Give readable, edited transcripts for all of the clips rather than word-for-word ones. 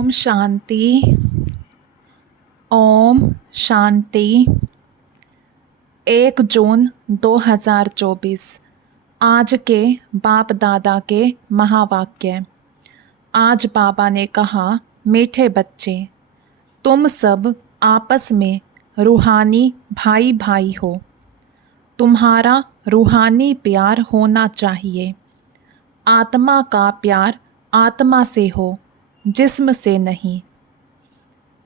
ओम शांति। ओम शांति। 1 जून 2024 आज के बाप दादा के महावाक्य। आज बाबा ने कहा, मीठे बच्चे, तुम सब आपस में रूहानी भाई भाई हो। तुम्हारा रूहानी प्यार होना चाहिए। आत्मा का प्यार आत्मा से हो, जिस्म से नहीं।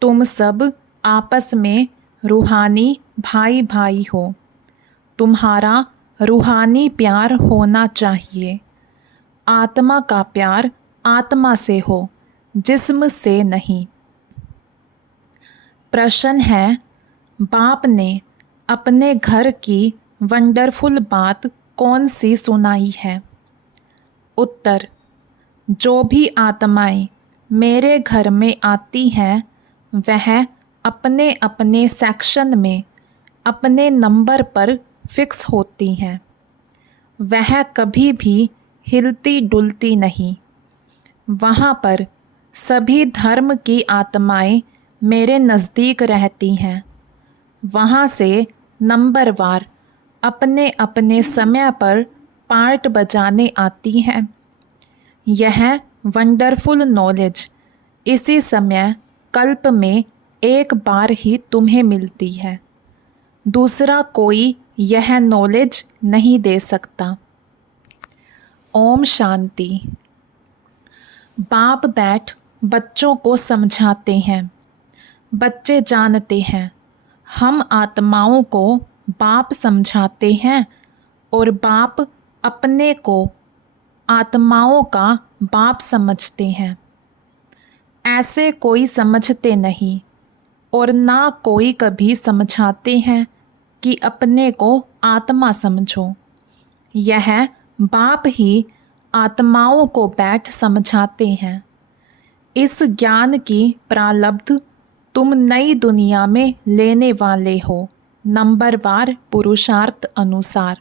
तुम सब आपस में रूहानी भाई भाई हो। तुम्हारा रूहानी प्यार होना चाहिए। आत्मा का प्यार आत्मा से हो, जिस्म से नहीं। प्रश्न है, बाप ने अपने घर की वंडरफुल बात कौन सी सुनाई है? उत्तर, जो भी आत्माएं मेरे घर में आती हैं वह अपने अपने सेक्शन में अपने नंबर पर फिक्स होती हैं। वह कभी भी हिलती डुलती नहीं। वहाँ पर सभी धर्म की आत्माएं मेरे नज़दीक रहती हैं। वहाँ से नंबरवार अपने अपने समय पर पार्ट बजाने आती हैं। यह वंडरफुल नॉलेज इसी समय कल्प में एक बार ही तुम्हें मिलती है। दूसरा कोई यह नॉलेज नहीं दे सकता। ओम शांति। बाप बैठ बच्चों को समझाते हैं। बच्चे जानते हैं हम आत्माओं को बाप समझाते हैं और बाप अपने को आत्माओं का बाप समझते हैं। ऐसे कोई समझते नहीं और ना कोई कभी समझाते हैं कि अपने को आत्मा समझो। यह बाप ही आत्माओं को बैठ समझाते हैं। इस ज्ञान की प्रालब्ध तुम नई दुनिया में लेने वाले हो, नंबरवार पुरुषार्थ अनुसार।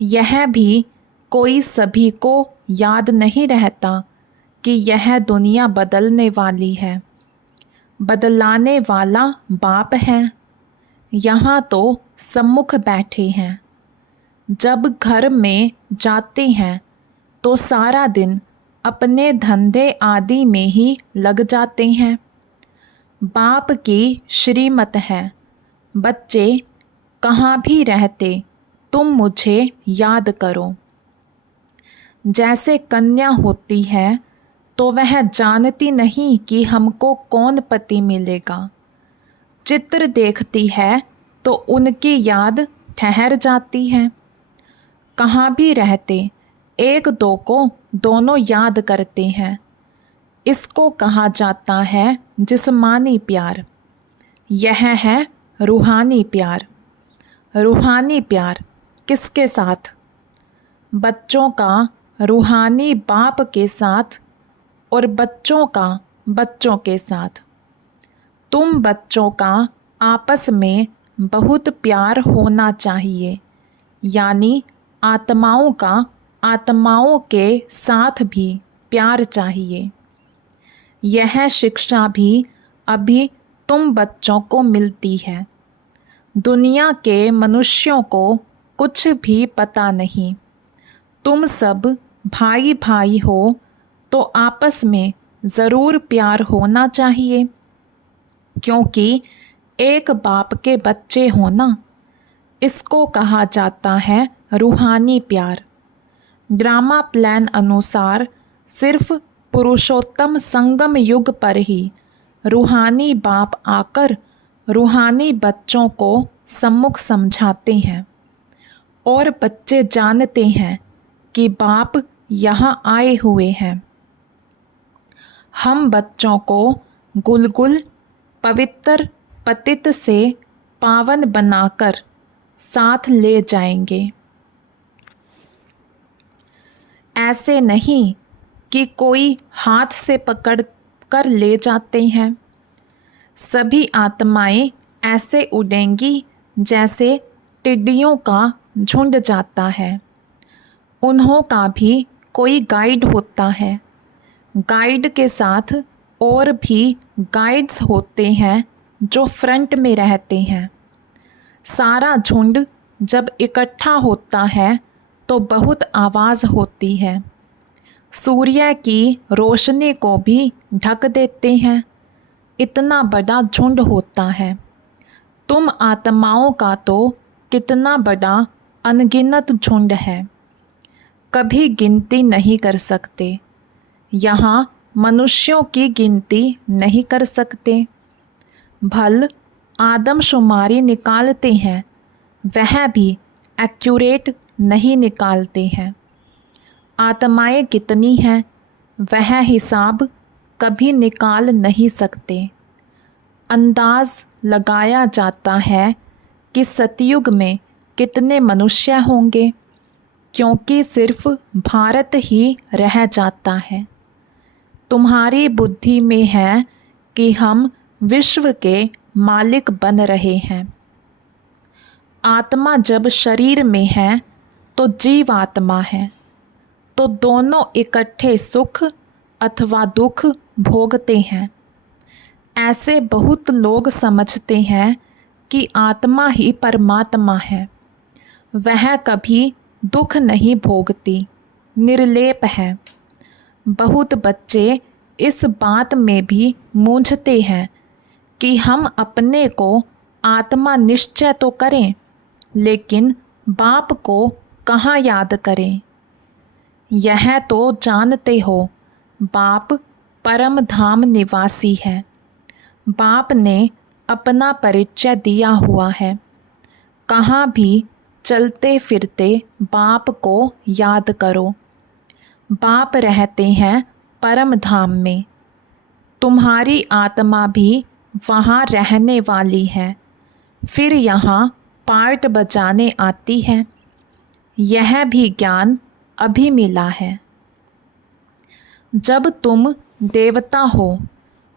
यह भी कोई सभी को याद नहीं रहता कि यह दुनिया बदलने वाली है। बदलाने वाला बाप है। यहाँ तो सम्मुख बैठे हैं। जब घर में जाते हैं तो सारा दिन अपने धंधे आदि में ही लग जाते हैं। बाप की श्रीमत है, बच्चे कहाँ भी रहते तुम मुझे याद करो। जैसे कन्या होती है तो वह जानती नहीं कि हमको कौन पति मिलेगा। चित्र देखती है तो उनकी याद ठहर जाती है। कहाँ भी रहते एक दो को दोनों याद करते हैं। इसको कहा जाता है जिस्मानी प्यार। यह है रूहानी प्यार। रूहानी प्यार किसके साथ? बच्चों का रूहानी बाप के साथ और बच्चों का बच्चों के साथ। तुम बच्चों का आपस में बहुत प्यार होना चाहिए, यानी आत्माओं का आत्माओं के साथ भी प्यार चाहिए। यह शिक्षा भी अभी तुम बच्चों को मिलती है। दुनिया के मनुष्यों को कुछ भी पता नहीं। तुम सब भाई भाई हो तो आपस में ज़रूर प्यार होना चाहिए, क्योंकि एक बाप के बच्चे होना, इसको कहा जाता है रूहानी प्यार। ड्रामा प्लान अनुसार सिर्फ पुरुषोत्तम संगम युग पर ही रूहानी बाप आकर रूहानी बच्चों को सम्मुख समझाते हैं और बच्चे जानते हैं कि बाप यहाँ आए हुए हैं। हम बच्चों को गुलगुल पवित्र पतित से पावन बनाकर साथ ले जाएंगे। ऐसे नहीं कि कोई हाथ से पकड़ कर ले जाते हैं। सभी आत्माएं ऐसे उड़ेंगी जैसे टिड्डियों का झुंड जाता है। उन्हों का भी कोई गाइड होता है। गाइड के साथ और भी गाइड्स होते हैं जो फ्रंट में रहते हैं। सारा झुंड जब इकट्ठा होता है तो बहुत आवाज़ होती है। सूर्य की रोशनी को भी ढक देते हैं, इतना बड़ा झुंड होता है। तुम आत्माओं का तो कितना बड़ा अनगिनत झुंड है, कभी गिनती नहीं कर सकते। यहाँ मनुष्यों की गिनती नहीं कर सकते। भल आदमशुमारी निकालते हैं, वह भी एक्यूरेट नहीं निकालते हैं। आत्माएं कितनी हैं वह हिसाब कभी निकाल नहीं सकते। अंदाज लगाया जाता है कि सतयुग में कितने मनुष्य होंगे, क्योंकि सिर्फ भारत ही रह जाता है। तुम्हारी बुद्धि में है कि हम विश्व के मालिक बन रहे हैं। आत्मा जब शरीर में है तो जीव आत्मा है, तो दोनों इकट्ठे सुख अथवा दुख भोगते हैं। ऐसे बहुत लोग समझते हैं कि आत्मा ही परमात्मा है, वह कभी दुख नहीं भोगती, निर्लेप है। बहुत बच्चे इस बात में भी मूंझते हैं कि हम अपने को आत्मा निश्चय तो करें, लेकिन बाप को कहाँ याद करें। यह तो जानते हो बाप परम धाम निवासी है। बाप ने अपना परिचय दिया हुआ है। कहाँ भी चलते फिरते बाप को याद करो। बाप रहते हैं परम धाम में। तुम्हारी आत्मा भी वहाँ रहने वाली है, फिर यहाँ पार्ट बजाने आती है। यह भी ज्ञान अभी मिला है। जब तुम देवता हो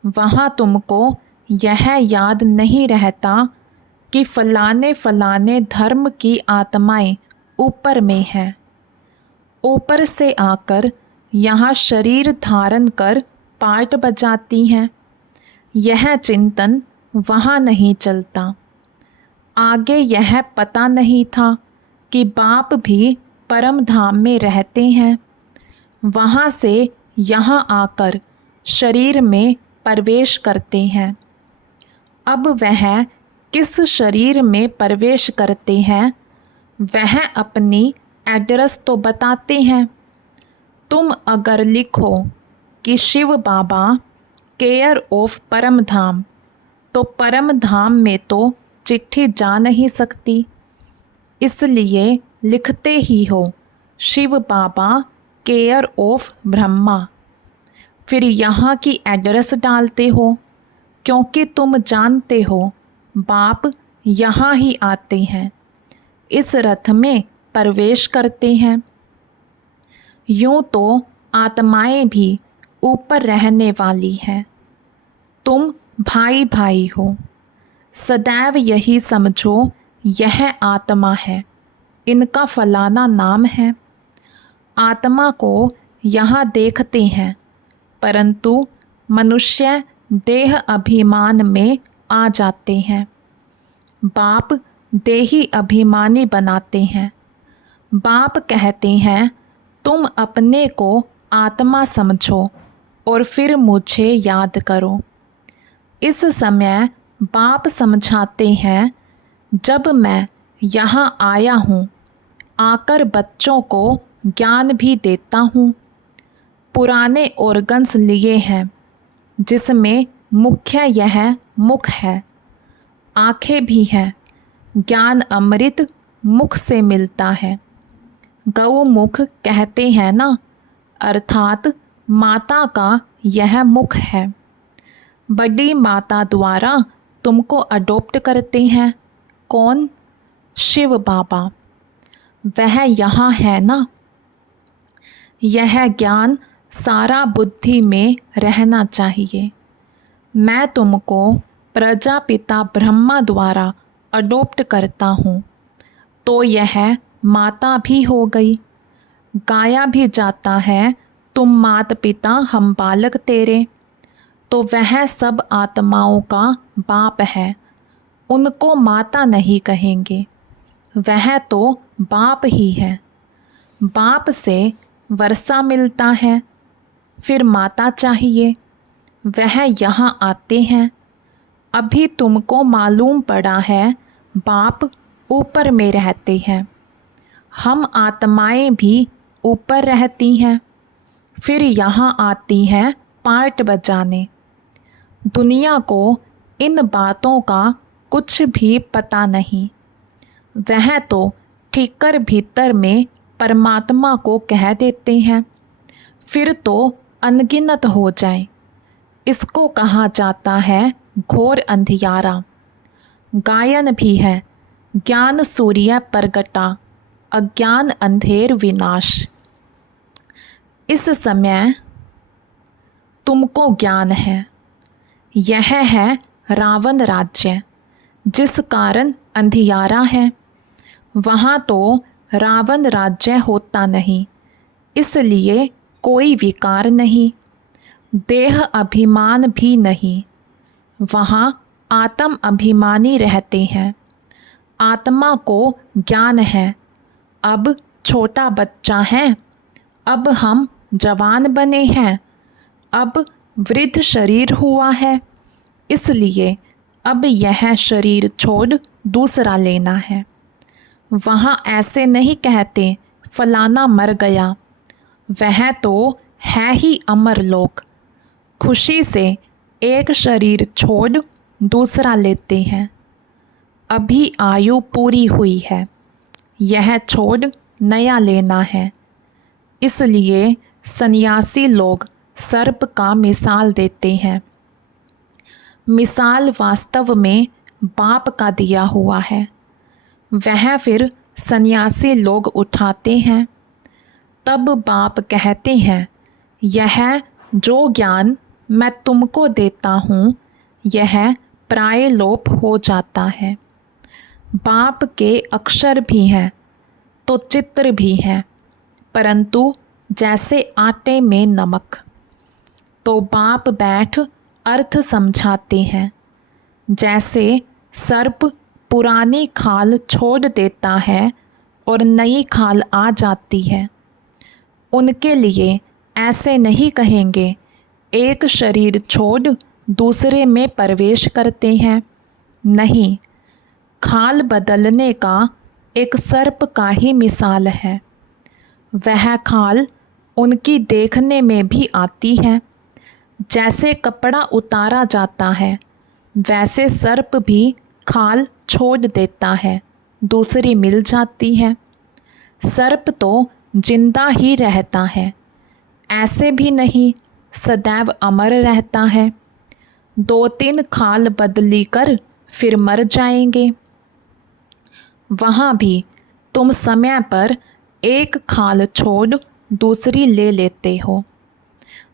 वहाँ तुमको यह याद नहीं रहता कि फलाने फलाने धर्म की आत्माएं ऊपर में हैं। ऊपर से आकर यहाँ शरीर धारण कर पार्ट बजाती हैं। यह चिंतन वहाँ नहीं चलता। आगे यह पता नहीं था कि बाप भी परम धाम में रहते हैं। वहाँ से यहाँ आकर शरीर में प्रवेश करते हैं। अब वह किस शरीर में प्रवेश करते हैं वह अपनी एड्रेस तो बताते हैं। तुम अगर लिखो कि शिव बाबा केयर ऑफ परम धाम, तो परम धाम में तो चिट्ठी जा नहीं सकती, इसलिए लिखते ही हो शिव बाबा केयर ऑफ ब्रह्मा। फिर यहाँ की एड्रेस डालते हो, क्योंकि तुम जानते हो बाप यहाँ ही आते हैं, इस रथ में प्रवेश करते हैं। यूँ तो आत्माएं भी ऊपर रहने वाली हैं। तुम भाई भाई हो। सदैव यही समझो यह आत्मा है, इनका फलाना नाम है। आत्मा को यहाँ देखते हैं, परंतु मनुष्य देह अभिमान में आ जाते हैं। बाप देही अभिमानी बनाते हैं। बाप कहते हैं तुम अपने को आत्मा समझो और फिर मुझे याद करो। इस समय बाप समझाते हैं जब मैं यहाँ आया हूँ, आकर बच्चों को ज्ञान भी देता हूँ। पुराने ऑर्गन्स लिए हैं, जिसमें मुख्य यह मुख है। आँखें भी हैं, ज्ञान अमृत मुख से मिलता है। गौमुख कहते हैं ना, अर्थात माता का यह मुख है। बड़ी माता द्वारा तुमको अडॉप्ट करते हैं। कौन? शिव बाबा। वह यहाँ है ना। यह ज्ञान सारा बुद्धि में रहना चाहिए। मैं तुमको प्रजापिता ब्रह्मा द्वारा अडॉप्ट करता हूँ, तो यह माता भी हो गई। गाया भी जाता है तुम मात पिता हम बालक तेरे। तो वह सब आत्माओं का बाप है, उनको माता नहीं कहेंगे, वह तो बाप ही है। बाप से वर्षा मिलता है, फिर माता चाहिए, वह यहाँ आते हैं। अभी तुमको मालूम पड़ा है बाप ऊपर में रहते हैं, हम आत्माएं भी ऊपर रहती हैं, फिर यहाँ आती हैं पार्ट बजाने। दुनिया को इन बातों का कुछ भी पता नहीं, वह तो ठीकर भीतर में परमात्मा को कह देते हैं, फिर तो अनगिनत हो जाए। इसको कहा जाता है घोर अंधियारा। गायन भी है, ज्ञान सूर्य प्रगटा, अज्ञान अंधेर विनाश। इस समय तुमको ज्ञान है, यह है रावण राज्य, जिस कारण अंधियारा है। वहाँ तो रावण राज्य होता नहीं, इसलिए कोई विकार नहीं, देह अभिमान भी नहीं। वहाँ आत्म अभिमानी रहते हैं। आत्मा को ज्ञान है, अब छोटा बच्चा है, अब हम जवान बने हैं, अब वृद्ध शरीर हुआ है, इसलिए अब यह शरीर छोड़ दूसरा लेना है। वहाँ ऐसे नहीं कहते फलाना मर गया, वह तो है ही अमर लोक। खुशी से एक शरीर छोड़ दूसरा लेते हैं। अभी आयु पूरी हुई है, यह छोड़ नया लेना है, इसलिए सन्यासी लोग सर्प का मिसाल देते हैं। मिसाल वास्तव में बाप का दिया हुआ है, वह फिर सन्यासी लोग उठाते हैं। तब बाप कहते हैं, यह जो ज्ञान मैं तुमको देता हूँ, यह प्रायलोप हो जाता है। बाप के अक्षर भी हैं तो चित्र भी हैं, परंतु जैसे आटे में नमक। तो बाप बैठ अर्थ समझाते हैं। जैसे सर्प पुरानी खाल छोड़ देता है और नई खाल आ जाती है, उनके लिए ऐसे नहीं कहेंगे एक शरीर छोड़ दूसरे में प्रवेश करते हैं। नहीं, खाल बदलने का एक सर्प का ही मिसाल है। वह खाल उनकी देखने में भी आती है। जैसे कपड़ा उतारा जाता है, वैसे सर्प भी खाल छोड़ देता है, दूसरी मिल जाती है। सर्प तो जिंदा ही रहता है, ऐसे भी नहीं सदैव अमर रहता है। 2-3 खाल बदली कर फिर मर जाएंगे। वहाँ भी तुम समय पर एक खाल छोड़ दूसरी ले लेते हो।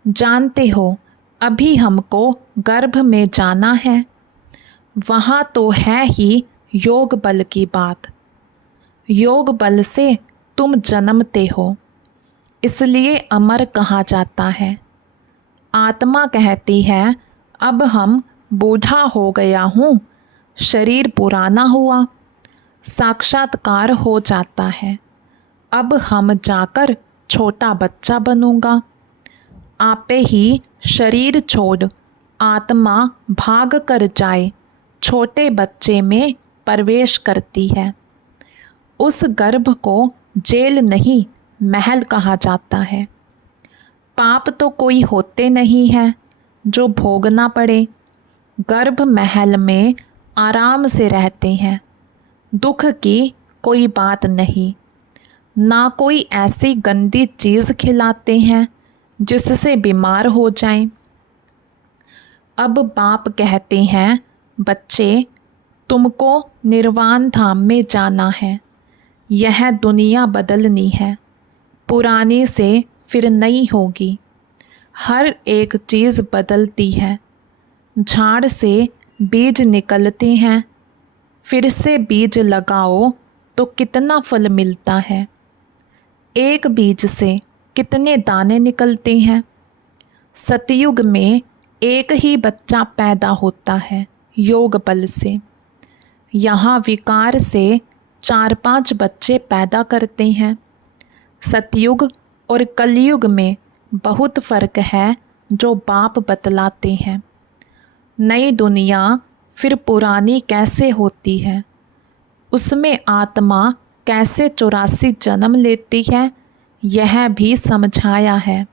जानते हो अभी हमको गर्भ में जाना है, वहाँ तो है ही योग बल की बात। योग बल से तुम जन्मते हो, इसलिए अमर कहा जाता है। आत्मा कहती है, अब हम बूढ़ा हो गया हूँ, शरीर पुराना हुआ, साक्षात्कार हो जाता है, अब हम जाकर छोटा बच्चा बनूंगा। आपे ही शरीर छोड़ आत्मा भाग कर जाए, छोटे बच्चे में प्रवेश करती है। उस गर्भ को जेल नहीं महल कहा जाता है। पाप तो कोई होते नहीं हैं जो भोगना पड़े। गर्भ महल में आराम से रहते हैं, दुख की कोई बात नहीं। ना कोई ऐसी गंदी चीज़ खिलाते हैं जिससे बीमार हो जाएं। अब बाप कहते हैं, बच्चे तुमको निर्वाण धाम में जाना है, यह दुनिया बदलनी है, पुरानी से फिर नई होगी। हर एक चीज़ बदलती है। झाड़ से बीज निकलते हैं, फिर से बीज लगाओ तो कितना फल मिलता है। एक बीज से कितने दाने निकलते हैं। सतयुग में एक ही बच्चा पैदा होता है योग बल से। यहाँ विकार से 4-5 बच्चे पैदा करते हैं। सतयुग और कलयुग में बहुत फ़र्क है जो बाप बतलाते हैं। नई दुनिया फिर पुरानी कैसे होती है, उसमें आत्मा कैसे 84 जन्म लेती है, यह भी समझाया है।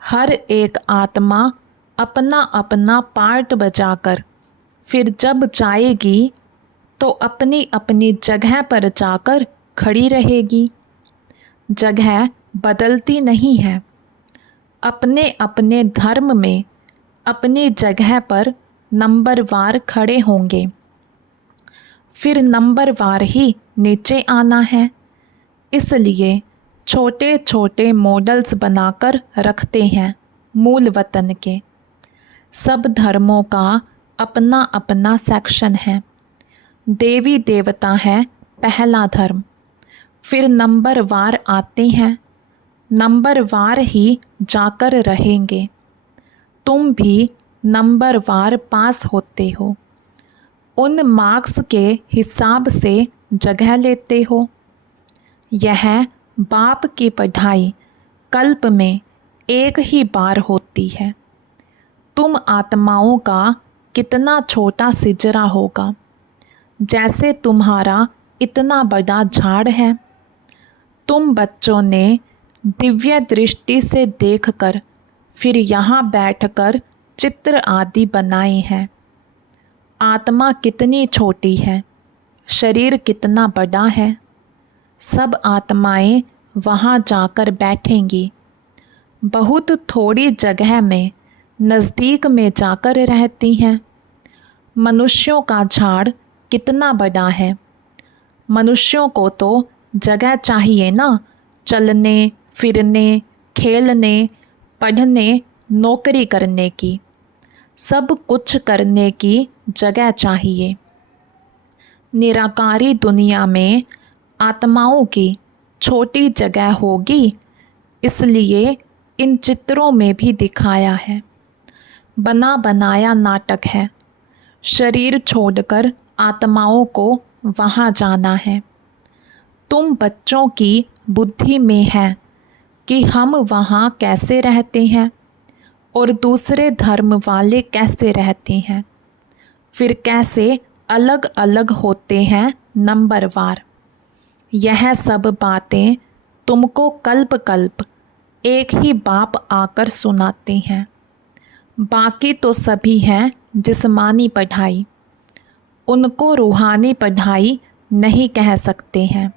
हर एक आत्मा अपना अपना पार्ट बजाकर फिर जब जाएगी तो अपनी अपनी जगह पर जाकर खड़ी रहेगी। जगह बदलती नहीं है। अपने अपने धर्म में अपनी जगह पर नंबरवार खड़े होंगे, फिर नंबरवार ही नीचे आना है। इसलिए छोटे छोटे मॉडल्स बनाकर रखते हैं मूल वतन के। सब धर्मों का अपना अपना सेक्शन है। देवी देवता है पहला धर्म, फिर नंबरवार आते हैं, नंबरवार ही जाकर रहेंगे। तुम भी नंबरवार पास होते हो, उन मार्क्स के हिसाब से जगह लेते हो। यह बाप की पढ़ाई कल्प में एक ही बार होती है। तुम आत्माओं का कितना छोटा सिजरा होगा, जैसे तुम्हारा इतना बड़ा झाड़ है। तुम बच्चों ने दिव्य दृष्टि से देखकर फिर यहाँ बैठकर चित्र आदि बनाए हैं। आत्मा कितनी छोटी है, शरीर कितना बड़ा है। सब आत्माएं वहाँ जाकर बैठेंगी। बहुत थोड़ी जगह में नज़दीक में जाकर रहती हैं। मनुष्यों का झाड़ कितना बड़ा है। मनुष्यों को तो जगह चाहिए ना, चलने फिरने, खेलने, पढ़ने, नौकरी करने की। सब कुछ करने की जगह चाहिए। निराकारी दुनिया में आत्माओं की छोटी जगह होगी, इसलिए इन चित्रों में भी दिखाया है। बना बनाया नाटक है। शरीर छोड़कर आत्माओं को वहाँ जाना है। तुम बच्चों की बुद्धि में है कि हम वहाँ कैसे रहते हैं और दूसरे धर्म वाले कैसे रहते हैं, फिर कैसे अलग अलग होते हैं नंबरवार। यह सब बातें तुमको कल्प कल्प एक ही बाप आकर सुनाते हैं। बाकी तो सभी हैं जिस्मानी पढ़ाई, उनको रूहानी पढ़ाई नहीं कह सकते हैं।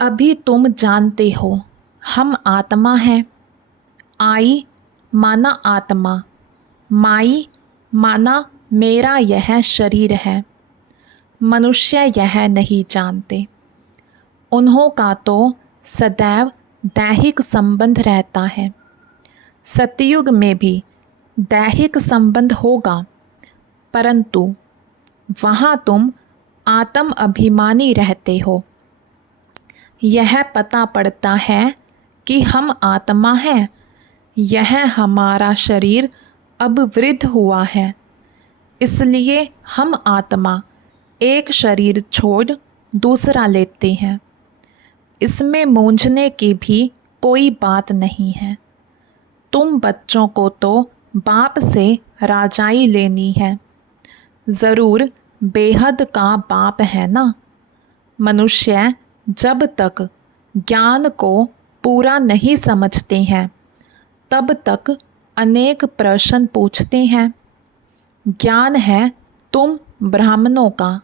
अभी तुम जानते हो हम आत्मा हैं। आई माना आत्मा, माई माना मेरा यह शरीर है। मनुष्य यह नहीं जानते। उन्हों का तो सदैव दैहिक संबंध रहता है। सतयुग में भी दैहिक संबंध होगा, परंतु वहाँ तुम आत्म अभिमानी रहते हो। यह पता पड़ता है कि हम आत्मा हैं। यह हमारा शरीर अब वृद्ध हुआ है, इसलिए हम आत्मा एक शरीर छोड़ दूसरा लेते हैं। इसमें मूंझने की भी कोई बात नहीं है। तुम बच्चों को तो बाप से राजाई लेनी है। ज़रूर बेहद का बाप है ना। मनुष्य जब तक ज्ञान को पूरा नहीं समझते हैं, तब तक अनेक प्रश्न पूछते हैं। ज्ञान है तुम ब्राह्मणों का।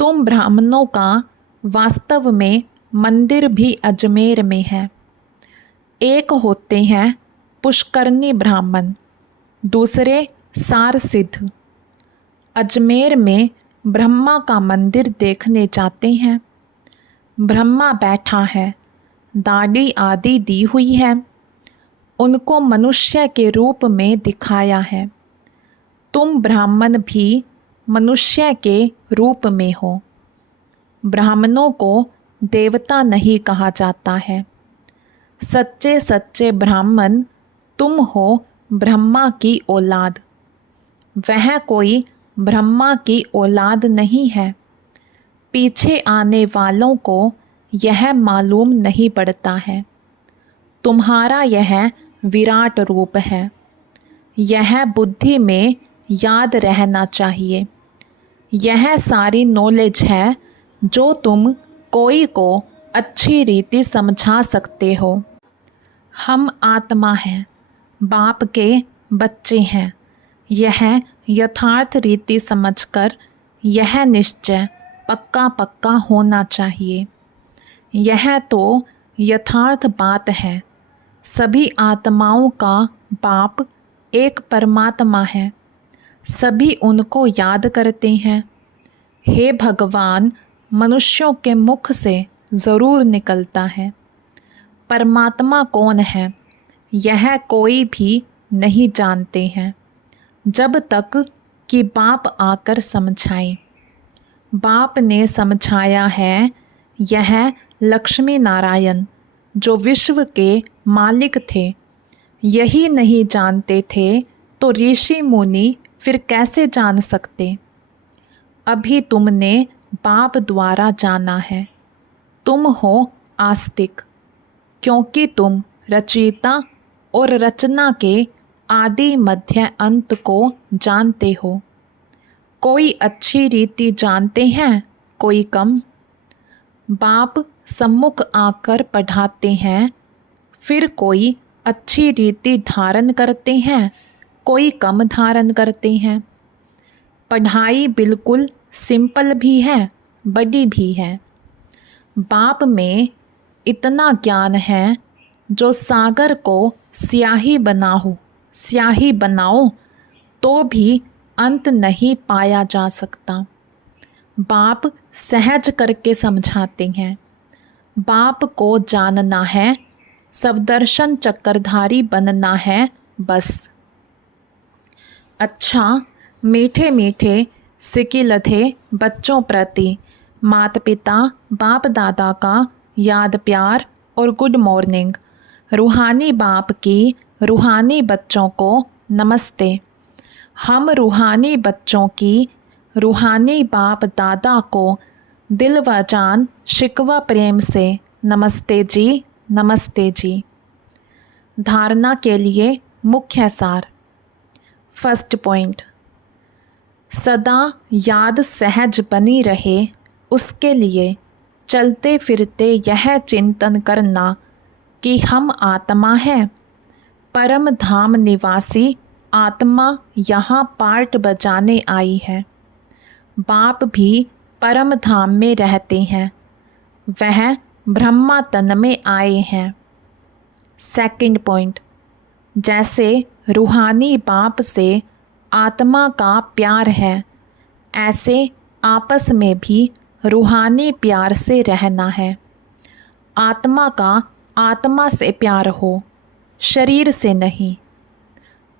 तुम ब्राह्मणों का वास्तव में मंदिर भी अजमेर में है। एक होते हैं पुष्करणी ब्राह्मण, दूसरे सार सिद्ध। अजमेर में ब्रह्मा का मंदिर देखने जाते हैं। ब्रह्मा बैठा है, दाढ़ी आदि दी हुई है। उनको मनुष्य के रूप में दिखाया है। तुम ब्राह्मण भी मनुष्य के रूप में हो। ब्राह्मणों को देवता नहीं कहा जाता है। सच्चे सच्चे ब्राह्मण तुम हो ब्रह्मा की औलाद। वह कोई ब्रह्मा की औलाद नहीं है। पीछे आने वालों को यह मालूम नहीं पड़ता है। तुम्हारा यह विराट रूप है, यह बुद्धि में याद रहना चाहिए। यह सारी नॉलेज है जो तुम कोई को अच्छी रीति समझा सकते हो। हम आत्मा हैं, बाप के बच्चे हैं। यह यथार्थ रीति समझकर यह निश्चय पक्का पक्का होना चाहिए। यह तो यथार्थ बात है। सभी आत्माओं का बाप एक परमात्मा है। सभी उनको याद करते हैं। हे भगवान, मनुष्यों के मुख से ज़रूर निकलता है। परमात्मा कौन है यह कोई भी नहीं जानते हैं जब तक कि बाप आकर समझाए। बाप ने समझाया है। यह लक्ष्मी नारायण जो विश्व के मालिक थे यही नहीं जानते थे तो ऋषि मुनि फिर कैसे जान सकते। अभी तुमने बाप द्वारा जाना है। तुम हो आस्तिक, क्योंकि तुम रचयिता और रचना के आदि मध्य अंत को जानते हो। कोई अच्छी रीति जानते हैं, कोई कम। बाप सम्मुख आकर पढ़ाते हैं, फिर कोई अच्छी रीति धारण करते हैं, कोई कम धारण करते हैं। पढ़ाई बिल्कुल सिंपल भी है, बड़ी भी है। बाप में इतना ज्ञान है जो सागर को स्याही बनाओ तो भी अंत नहीं पाया जा सकता। बाप सहज करके समझाते हैं। बाप को जानना है, सवदर्शन चक्रधारी बनना है बस। अच्छा, मीठे मीठे सिकिलधे बच्चों प्रति माता पिता बाप दादा का याद प्यार और गुड मॉर्निंग। रूहानी बाप की रूहानी बच्चों को नमस्ते। हम रूहानी बच्चों की रूहानी बाप दादा को दिल व जान शिकवा प्रेम से नमस्ते जी, नमस्ते जी। धारणा के लिए मुख्य सार। फर्स्ट पॉइंट, सदा याद सहज बनी रहे उसके लिए चलते फिरते यह चिंतन करना कि हम आत्मा हैं। परम धाम निवासी आत्मा यहाँ पार्ट बजाने आई है। बाप भी परम धाम में रहते हैं। वह ब्रह्मा तन में आए हैं। सेकंड पॉइंट, जैसे रूहानी बाप से आत्मा का प्यार है, ऐसे आपस में भी रूहानी प्यार से रहना है। आत्मा का आत्मा से प्यार हो, शरीर से नहीं।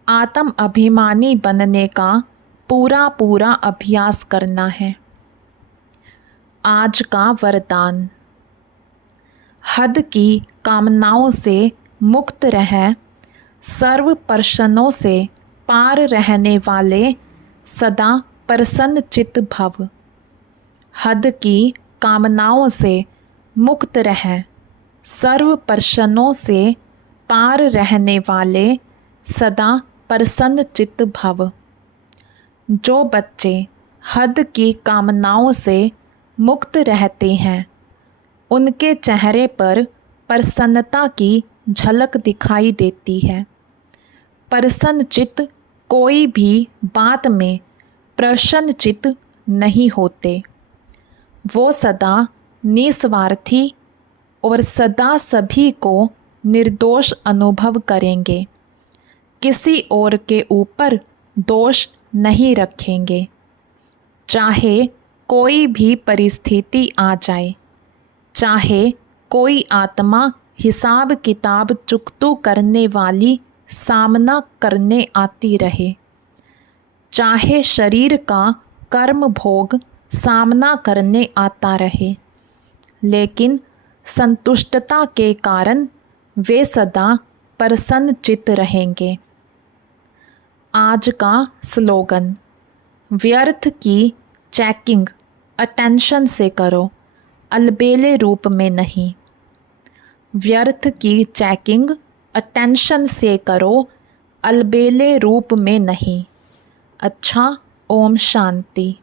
आत्म अभिमानी बनने का पूरा पूरा अभ्यास करना है। आज का वरदान, हद की कामनाओं से मुक्त रह, सर्व प्रश्नों से पार रहने वाले सदा प्रसन्न चित्त भव। हद की कामनाओं से मुक्त रह, सर्व प्रश्नों से पार रहने वाले सदा प्रसन्न चित्त भव। जो बच्चे हद की कामनाओं से मुक्त रहते हैं उनके चेहरे पर प्रसन्नता की झलक दिखाई देती है। प्रसन्न चित्त कोई भी बात में प्रसन्न चित्त नहीं होते। वो सदा निस्वार्थी और सदा सभी को निर्दोष अनुभव करेंगे। किसी और के ऊपर दोष नहीं रखेंगे। चाहे कोई भी परिस्थिति आ जाए, चाहे कोई आत्मा हिसाब किताब चुकतू करने वाली सामना करने आती रहे, चाहे शरीर का कर्म भोग सामना करने आता रहे, लेकिन संतुष्टता के कारण वे सदा प्रसन्न चित्त रहेंगे। आज का स्लोगन। व्यर्थ की चेकिंग अटेंशन से करो, अलबेले रूप में नहीं। व्यर्थ की चेकिंग अटेंशन से करो, अलबेले रूप में नहीं। अच्छा, ओम शांति।